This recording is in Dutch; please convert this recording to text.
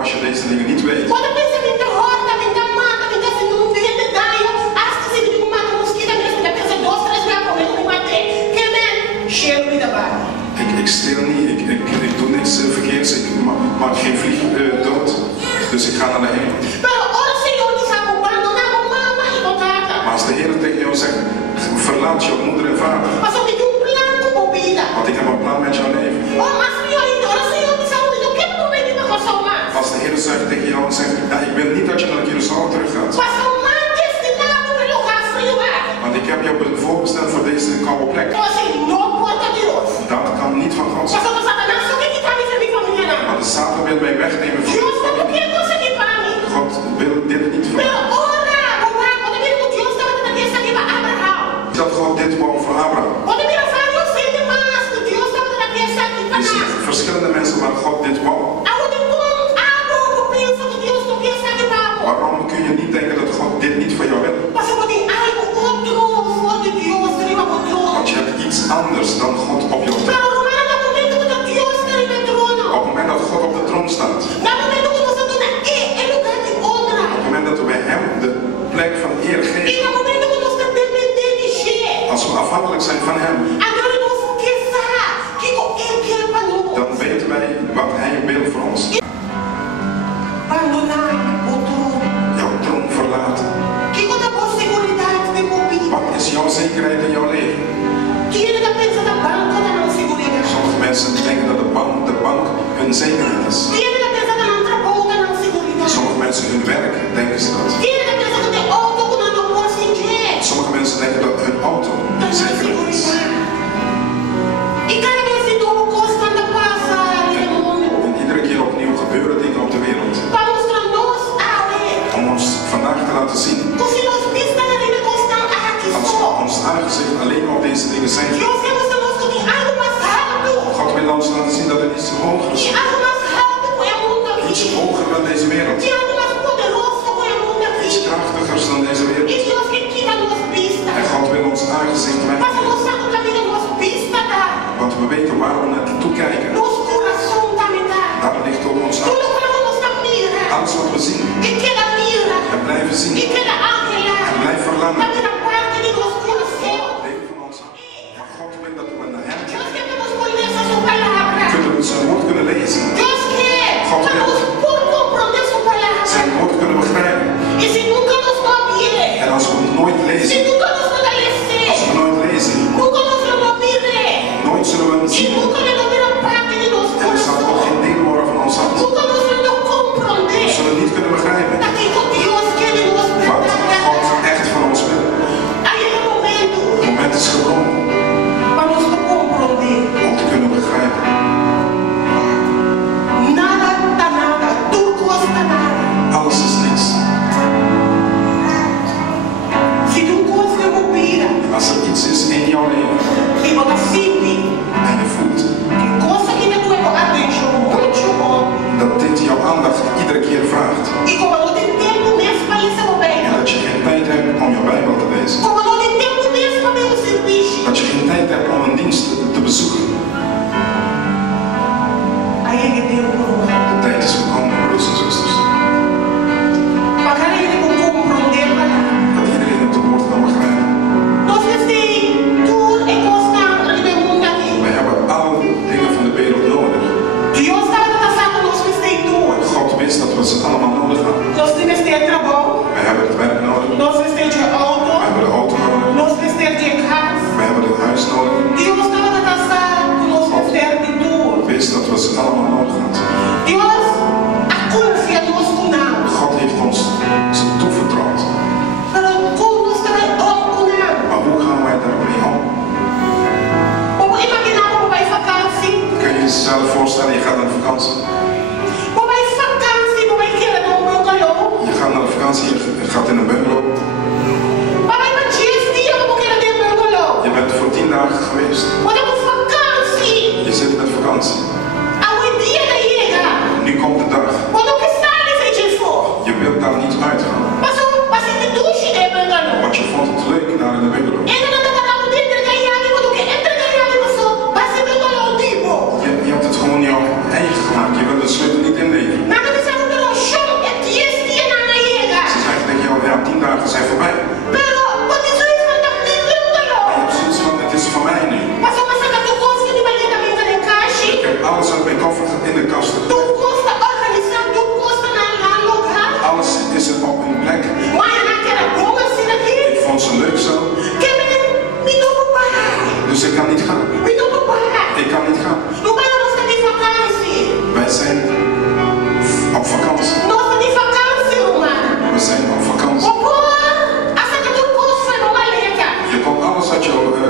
als je deze dingen niet weet. Ik steel niet, ik doe niks verkeerds, ik maak geen vlieg dood, dus ik ga naar de hemel. Maar als de Heer tegen jou zegt, verlaat jouw moeder en vader, want ik heb een plan met jouw leven. Als de Heer zegt tegen jou en zegt, ja, ik wil niet dat je naar Jeruzalem terug gaat. Want ik heb jou voorbesteld voor deze koude plek. Dat kan niet van God zijn. Want de Satan wil mij wegnemen van God wil dit niet van mij. Dat God dit wou voor Abraham. Er zijn verschillende mensen waar God dit wou. Waarom kun je niet denken dat God dit niet voor jou wil? Want je hebt iets anders dan God op jou troon. Op het moment dat God op de troon staat. Op het moment dat we bij hem de plek van eer geven. Als we afhankelijk zijn van hem. Dan weten wij wat hij wil voor ons. Jouw troon verlaten. Wat is jouw zekerheid in jouw leven? Sommige mensen denken dat de bank hun zekerheid is. Sommige mensen hun werk denken ze dat. Sommige mensen denken dat hun auto zekerheid is. En iedere keer opnieuw gebeuren dingen op de wereld. Om ons vandaag te laten zien. Als ons aangezicht alleen op deze dingen zijn. God wil ons laten zien dat er iets hoger is. Iets hoger dan deze wereld. Iets krachtigers dan deze wereld. En God wil ons aangezicht wijzen. Want we weten waar we naartoe kijken. Dat ligt op ons hart. Alles wat we zien. En blijven zien. En blijven verlangen. Zijn woord kunnen lezen. God wil zijn woord kunnen begrijpen. En als we nooit lezen, nooit zullen we hem zien. En er zal ook geen deel worden van ons hart. We zullen niet kunnen begrijpen wat God echt van ons wil. uit jouw